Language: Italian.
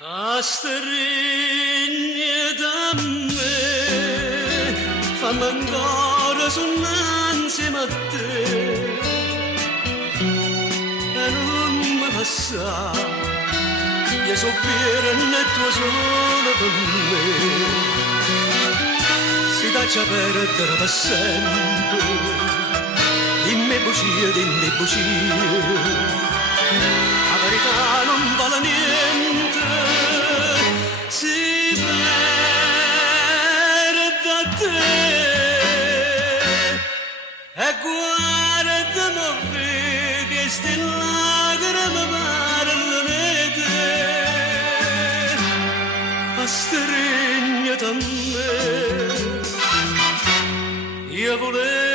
A strigne da me, fammi ancora sonnare insieme a te, e non mi passa, io soffrire e tu solo per me, si taccia perdere per sempre, dimmi bugie, la verità non vale niente, si perde a te e guardami che sti lacrime parlano di te, a stringere a me, io volevo